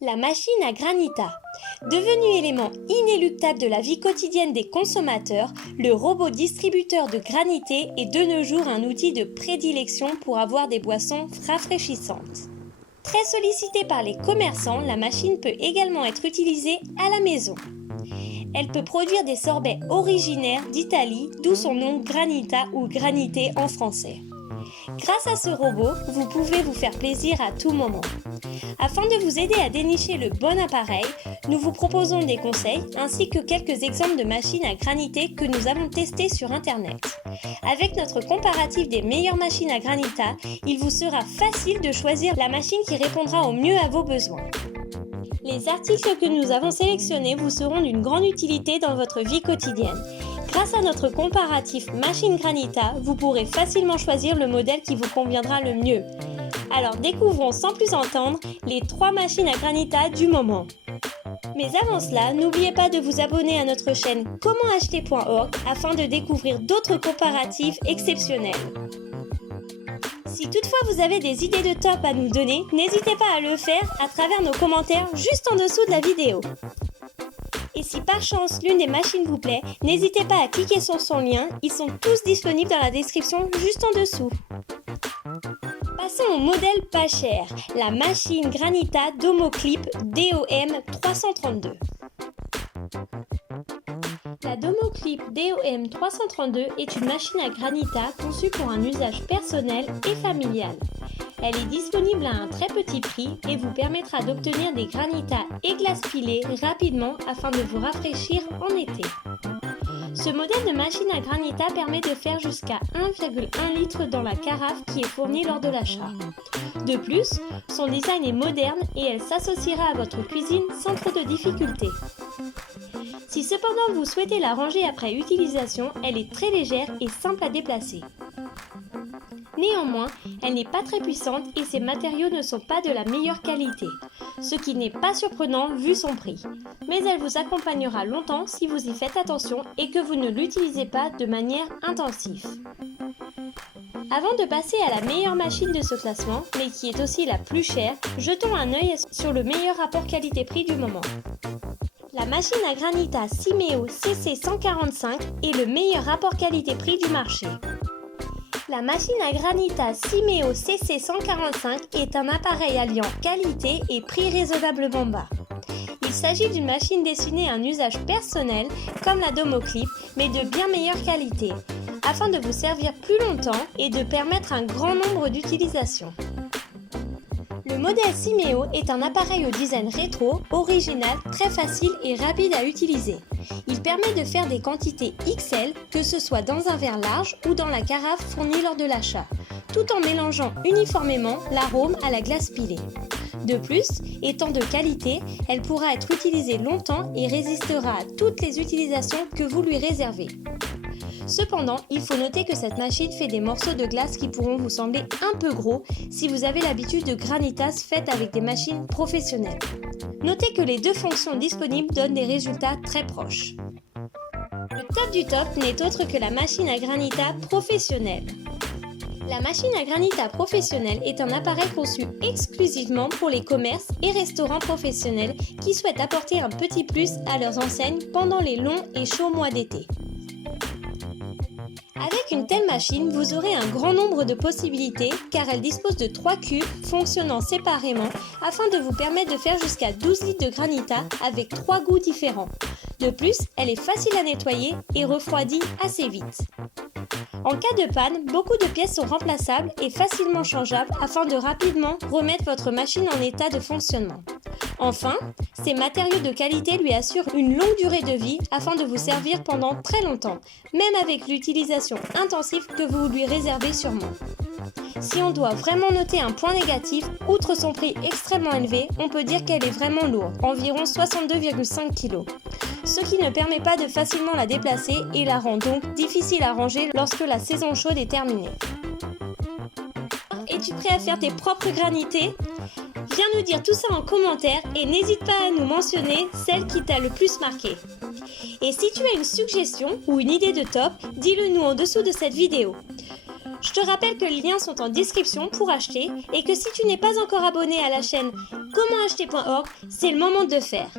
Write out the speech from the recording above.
La machine à granita. Devenu élément inéluctable de la vie quotidienne des consommateurs, le robot distributeur de granité est de nos jours un outil de prédilection pour avoir des boissons rafraîchissantes. Très sollicitée par les commerçants, la machine peut également être utilisée à la maison. Elle peut produire des sorbets originaires d'Italie, d'où son nom granita ou granité en français. Grâce à ce robot, vous pouvez vous faire plaisir à tout moment. Afin de vous aider à dénicher le bon appareil, nous vous proposons des conseils ainsi que quelques exemples de machines à granité que nous avons testées sur internet. Avec notre comparatif des meilleures machines à granita, il vous sera facile de choisir la machine qui répondra au mieux à vos besoins. Les articles que nous avons sélectionnés vous seront d'une grande utilité dans votre vie quotidienne. Grâce à notre comparatif machine granita, vous pourrez facilement choisir le modèle qui vous conviendra le mieux. Alors découvrons sans plus attendre les 3 machines à granita du moment. Mais avant cela, n'oubliez pas de vous abonner à notre chaîne commentacheter.org afin de découvrir d'autres comparatifs exceptionnels. Si toutefois vous avez des idées de top à nous donner, n'hésitez pas à le faire à travers nos commentaires juste en dessous de la vidéo. Et si par chance l'une des machines vous plaît, n'hésitez pas à cliquer sur son lien, ils sont tous disponibles dans la description juste en dessous. Passons au modèle pas cher, la machine Granita Domoclip DOM 332. La Domoclip DOM 332 est une machine à granita conçue pour un usage personnel et familial. Elle est disponible à un très petit prix et vous permettra d'obtenir des granitas et glaces pilées rapidement afin de vous rafraîchir en été. Ce modèle de machine à granita permet de faire jusqu'à 1,1 litre dans la carafe qui est fournie lors de l'achat. De plus, son design est moderne et elle s'associera à votre cuisine sans trop de difficultés. Si cependant vous souhaitez la ranger après utilisation, elle est très légère et simple à déplacer. Néanmoins, elle n'est pas très puissante et ses matériaux ne sont pas de la meilleure qualité, ce qui n'est pas surprenant vu son prix. Mais elle vous accompagnera longtemps si vous y faites attention et que vous ne l'utilisez pas de manière intensive. Avant de passer à la meilleure machine de ce classement, mais qui est aussi la plus chère, jetons un œil sur le meilleur rapport qualité-prix du moment. La machine à granita Simeo CC145 est le meilleur rapport qualité-prix du marché. La machine à granita Simeo CC145 est un appareil alliant qualité et prix raisonnablement bas. Il s'agit d'une machine destinée à un usage personnel comme la Domoclip, mais de bien meilleure qualité, afin de vous servir plus longtemps et de permettre un grand nombre d'utilisations. Le modèle Simeo est un appareil au design rétro, original, très facile et rapide à utiliser. Il permet de faire des quantités XL, que ce soit dans un verre large ou dans la carafe fournie lors de l'achat, tout en mélangeant uniformément l'arôme à la glace pilée. De plus, étant de qualité, elle pourra être utilisée longtemps et résistera à toutes les utilisations que vous lui réservez. Cependant, il faut noter que cette machine fait des morceaux de glace qui pourront vous sembler un peu gros si vous avez l'habitude de granitas faites avec des machines professionnelles. Notez que les deux fonctions disponibles donnent des résultats très proches. Le top du top n'est autre que la machine à granita professionnelle. La machine à granita professionnelle est un appareil conçu exclusivement pour les commerces et restaurants professionnels qui souhaitent apporter un petit plus à leurs enseignes pendant les longs et chauds mois d'été. Avec une telle machine, vous aurez un grand nombre de possibilités car elle dispose de 3 cubes fonctionnant séparément afin de vous permettre de faire jusqu'à 12 litres de granita avec 3 goûts différents. De plus, elle est facile à nettoyer et refroidit assez vite. En cas de panne, beaucoup de pièces sont remplaçables et facilement changeables afin de rapidement remettre votre machine en état de fonctionnement. Enfin, ces matériaux de qualité lui assurent une longue durée de vie afin de vous servir pendant très longtemps, même avec l'utilisation intensive que vous lui réservez sûrement. Si on doit vraiment noter un point négatif, outre son prix extrêmement élevé, on peut dire qu'elle est vraiment lourde, environ 62,5 kg, ce qui ne permet pas de facilement la déplacer et la rend donc difficile à ranger lorsque la saison chaude est terminée. Es-tu prêt à faire tes propres granités ? Viens nous dire tout ça en commentaire et n'hésite pas à nous mentionner celle qui t'a le plus marqué. Et si tu as une suggestion ou une idée de top, dis-le nous en dessous de cette vidéo. Je te rappelle que les liens sont en description pour acheter et que si tu n'es pas encore abonné à la chaîne commentacheter.org, c'est le moment de le faire.